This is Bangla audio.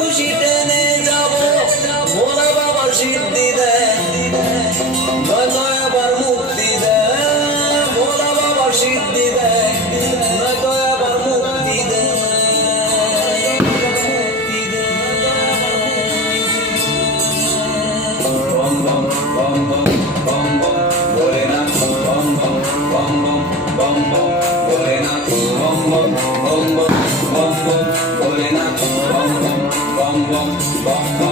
খুশি টেনে যাব মোরা বাবা সিদ্ধি দেয় নয়তো আবার মুক্তি দেয় মোরা বাবা সিদ্ধি দেয় নয়তো আবার মুক্তি দেয় বম বম বম বম বম বম ভোলেনাথ বম বম বম বম বম বম ভোলেনাথ বম বম বম বম বম বম ভোলেনাথ বম বম বম বম বম বম